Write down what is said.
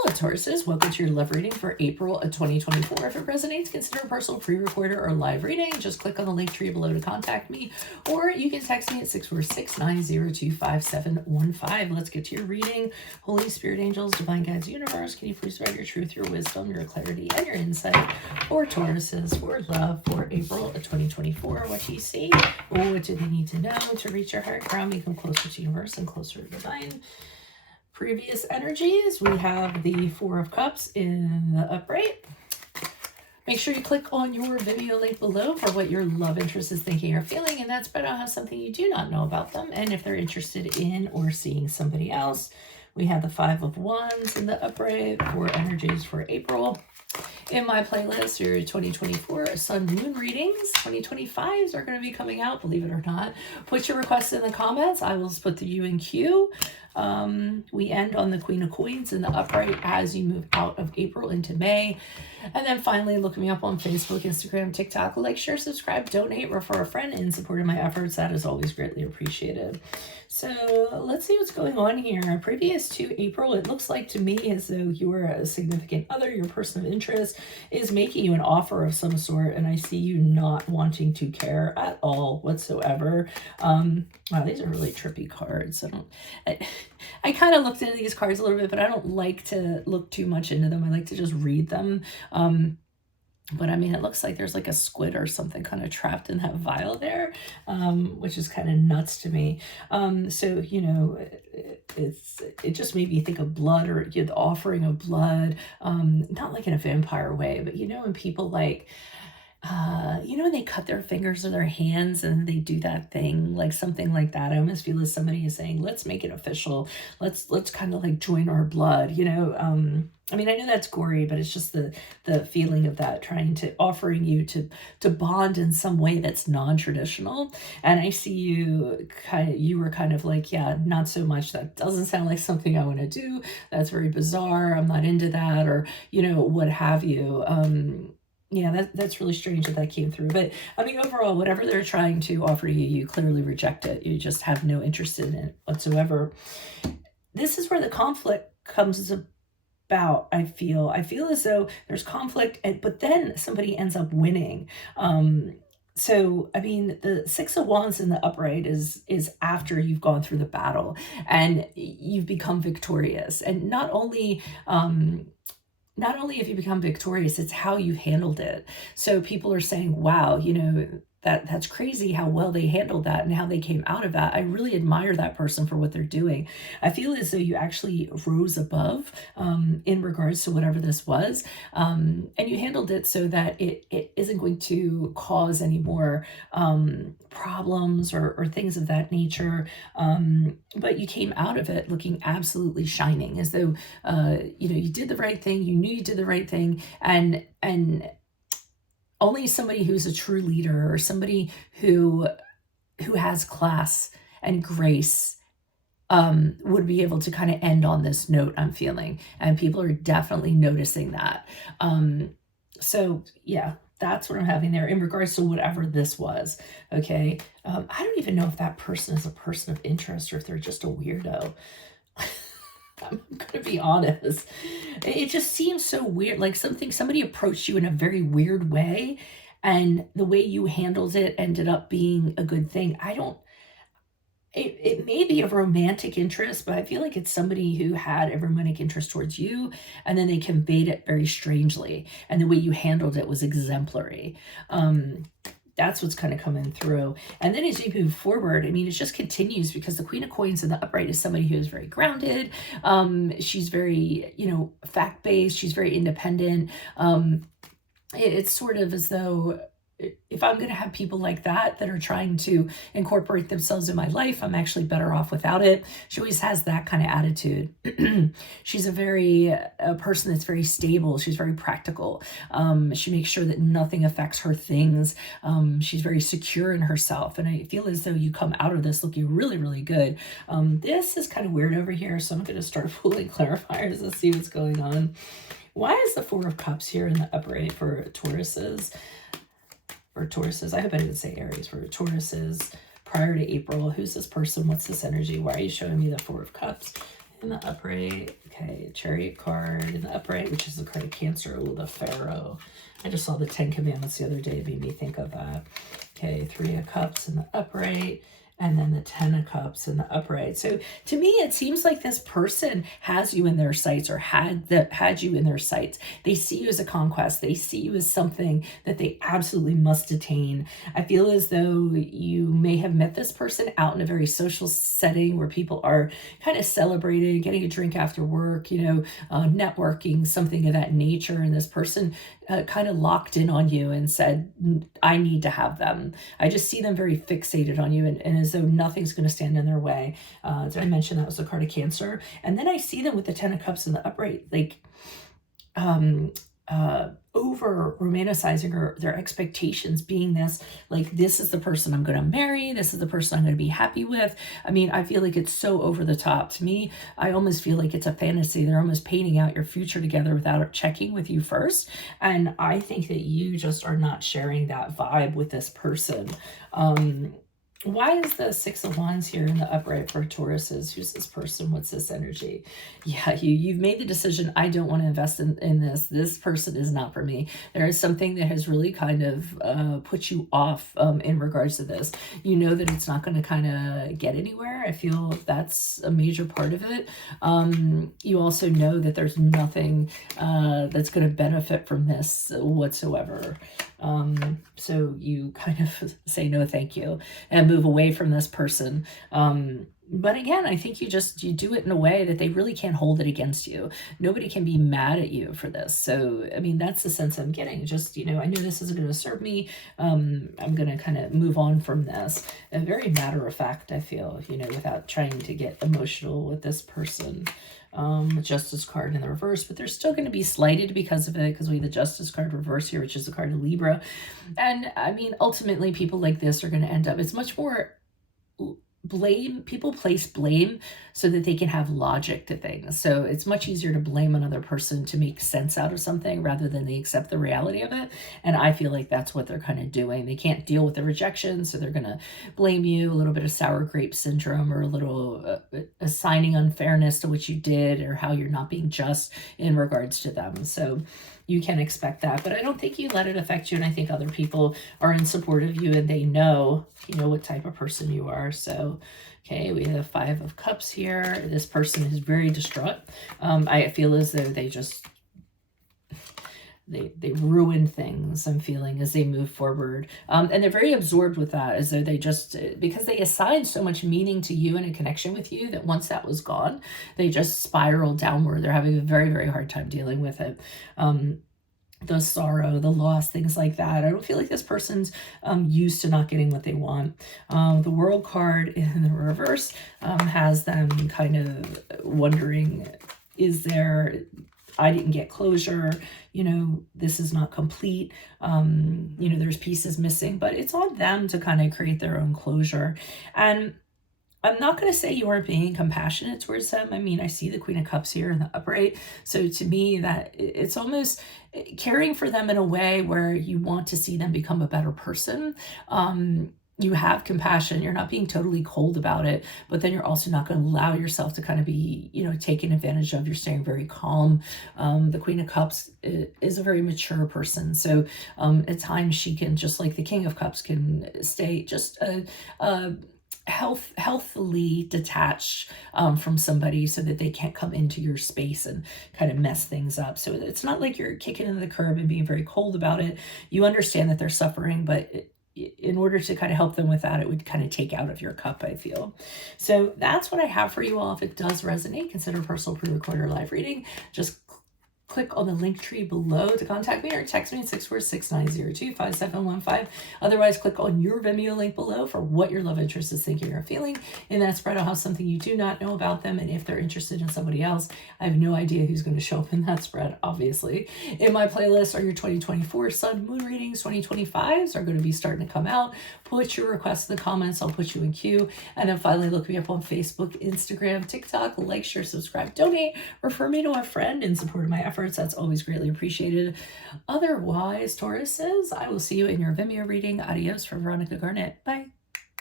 Hello, Tauruses. Welcome to your love reading for April of 2024. If it resonates, consider a personal pre-recorder or live reading. Just click on the link tree below to contact me, or you can text me at 646-902-5715. Let's get to your reading. Holy Spirit, angels, divine guides, universe, can you please provide your truth, your wisdom, your clarity, and your insight for Tauruses, for love, for April of 2024? What do you see? What do they need to know to reach your heart ground, become closer to universe and closer to divine? Previous energies, we have the Four of Cups in the upright. Make sure you click on your video link below for what your love interest is thinking or feeling, and that's better have something you do not know about them, and if they're interested in or seeing somebody else. We have the Five of Wands in the upright for energies for April. In my playlist, your 2024 Sun Moon readings, 2025s are going to be coming out, believe it or not. Put your requests in the comments. I will put the U in queue. We end on the Queen of Coins in the upright as you move out of April into May. And then finally, look me up on Facebook, Instagram, TikTok. Like, share, subscribe, donate, refer a friend in support of my efforts. That is always greatly appreciated. So let's see what's going on here. Previous to April, it looks like to me as though your significant other, your person of interest, is making you an offer of some sort, and I see you not wanting to care at all whatsoever. Wow, these are really trippy cards. I kind of looked into these cards a little bit, but I don't like to look too much into them. I like to just read them. But I mean, it looks like there's like a squid or something kind of trapped in that vial there, which is kind of nuts to me. So, you know, it just made me think of blood, or the offering of blood, not like in a vampire way, but you know, when people like, you know, when they cut their fingers or their hands and they do that thing, like something like that. I almost feel as somebody is saying, let's make it official. Let's kind of like join our blood, you know. I mean, I know that's gory, but it's just the feeling of that, offering you to bond in some way that's non-traditional. And I see you were kind of like, yeah, not so much. That doesn't sound like something I want to do. That's very bizarre. I'm not into that, or, you know, what have you. Yeah, that's really strange that came through. But I mean, overall, whatever they're trying to offer you, you clearly reject it. You just have no interest in it whatsoever. This is where the conflict comes about, I feel as though there's conflict, but then somebody ends up winning. So, I mean, the Six of Wands in the upright is after you've gone through the battle and you've become victorious. And not only have you become victorious, it's how you've handled it. So people are saying, wow, you know, that's crazy how well they handled that and how they came out of that. I really admire that person for what they're doing. I feel as though you actually rose above in regards to whatever this was. And you handled it so that it isn't going to cause any more problems or things of that nature. But you came out of it looking absolutely shining, as though, you know, you did the right thing. You knew you did the right thing. And only somebody who's a true leader, or somebody who has class and grace would be able to kind of end on this note, I'm feeling. And people are definitely noticing that. So yeah, that's what I'm having there in regards to whatever this was. Okay. I don't even know if that person is a person of interest or if they're just a weirdo. I'm gonna be honest. It just seems so weird, like somebody approached you in a very weird way, and the way you handled it ended up being a good thing. It may be a romantic interest, but I feel like it's somebody who had a romantic interest towards you, and then they conveyed it very strangely, and the way you handled it was exemplary. That's what's kind of coming through. And then as you move forward, I mean, it just continues, because the Queen of Coins in the upright is somebody who is very grounded. She's very, you know, fact-based. She's very independent. It's sort of as though, if I'm going to have people like that are trying to incorporate themselves in my life, I'm actually better off without it. She always has that kind of attitude. She's a person that's very stable. She's very practical. She makes sure that nothing affects her things. She's very secure in herself. And I feel as though you come out of this looking really, really good. This is kind of weird over here, so I'm going to start pulling clarifiers to see what's going on. Why is the Four of Cups here in the upright for Tauruses? For Tauruses, I hope I didn't say Aries. For Tauruses prior to April, who's this person? What's this energy? Why are you showing me the Four of Cups in the upright. Okay, Chariot card in the upright, which is the card of Cancer. Oh, the Pharaoh. I just saw the 10 Commandments the other day. It made me think of that. Okay, 3 of Cups in the upright. And then the 10 of Cups in the upright. So to me, it seems like this person has you in their sights, or had you in their sights. They see you as a conquest. They see you as something that they absolutely must attain. I feel as though you may have met this person out in a very social setting where people are kind of celebrating, getting a drink after work, networking, something of that nature. And this person kind of locked in on you and said, I need to have them. I just see them very fixated on you, and as though nothing's going to stand in their way. Did I mention that was the card of Cancer? And then I see them with the 10 of Cups in the upright, like over romanticizing their expectations being this, like, this is the person I'm going to marry. This is the person I'm going to be happy with. I mean, I feel like it's so over the top. To me, I almost feel like it's a fantasy. They're almost painting out your future together without checking with you first. And I think that you just are not sharing that vibe with this person. Why is the 6 of Wands here in the upright for Tauruses? Who's this person? What's this energy? Yeah, you've made the decision. I don't want to invest in this. This person is not for me. There is something that has really kind of put you off in regards to this. You know that it's not going to kind of get anywhere. I feel that's a major part of it. You also know that there's nothing that's going to benefit from this whatsoever. So you kind of say no thank you and move away from this person. But again, I think you do it in a way that they really can't hold it against you. Nobody can be mad at you for this. So, I mean, that's the sense I'm getting. Just, I know this isn't going to serve me. I'm going to kind of move on from this. A very matter of fact, I feel, without trying to get emotional with this person. Justice card in the reverse, but they're still going to be slighted because of it, because we have the Justice card reverse here, which is the card of Libra. And I mean, ultimately, people like this are going to end up, it's much more blame. People place blame so that they can have logic to things. So it's much easier to blame another person to make sense out of something rather than they accept the reality of it. And I feel like that's what they're kind of doing. They can't deal with the rejection, so they're going to blame you. A little bit of sour grape syndrome, or a little assigning unfairness to what you did, or how you're not being just in regards to them. So you can expect that, but I don't think you let it affect you. And I think other people are in support of you, and they know, what type of person you are. So, okay, we have 5 of Cups here. This person is very distraught. I feel as though they just, they ruin things, I'm feeling, as they move forward. And they're very absorbed with that, as though they just, because they assign so much meaning to you and a connection with you, that once that was gone, they just spiral downward. They're having a very, very hard time dealing with it. The sorrow, the loss, things like that. I don't feel like this person's used to not getting what they want. The World card in the reverse has them kind of wondering, I didn't get closure, this is not complete, there's pieces missing, but it's on them to kind of create their own closure. And I'm not going to say you aren't being compassionate towards them. I mean, I see the Queen of Cups here in the upright. So to me, that it's almost caring for them in a way where you want to see them become a better person. You have compassion. You're not being totally cold about it, but then you're also not going to allow yourself to kind of be, taken advantage of. You're staying very calm. The Queen of Cups is a very mature person. So at times she can, just like the King of Cups, can stay just healthily detached from somebody, so that they can't come into your space and kind of mess things up. So it's not like you're kicking into the curb and being very cold about it. You understand that they're suffering, but in order to kind of help them with that, it would kind of take out of your cup, I feel. So that's what I have for you all. If it does resonate, consider personal pre-recorded or live reading. Just click on the link tree below to contact me, or text me at 646-902-5715. Otherwise, click on your Vimeo link below for what your love interest is thinking or feeling. In that spread, I'll have something you do not know about them, and if they're interested in somebody else, I have no idea who's going to show up in that spread, obviously. In my playlist are your 2024 Sun Moon readings. 2025s are going to be starting to come out. Put your requests in the comments. I'll put you in queue. And then finally, look me up on Facebook, Instagram, TikTok. Like, share, subscribe, donate, refer me to a friend in support of my efforts. That's always greatly appreciated. Otherwise, Tauruses, I will see you in your Vimeo reading. Adios from Veronica Garnett. Bye.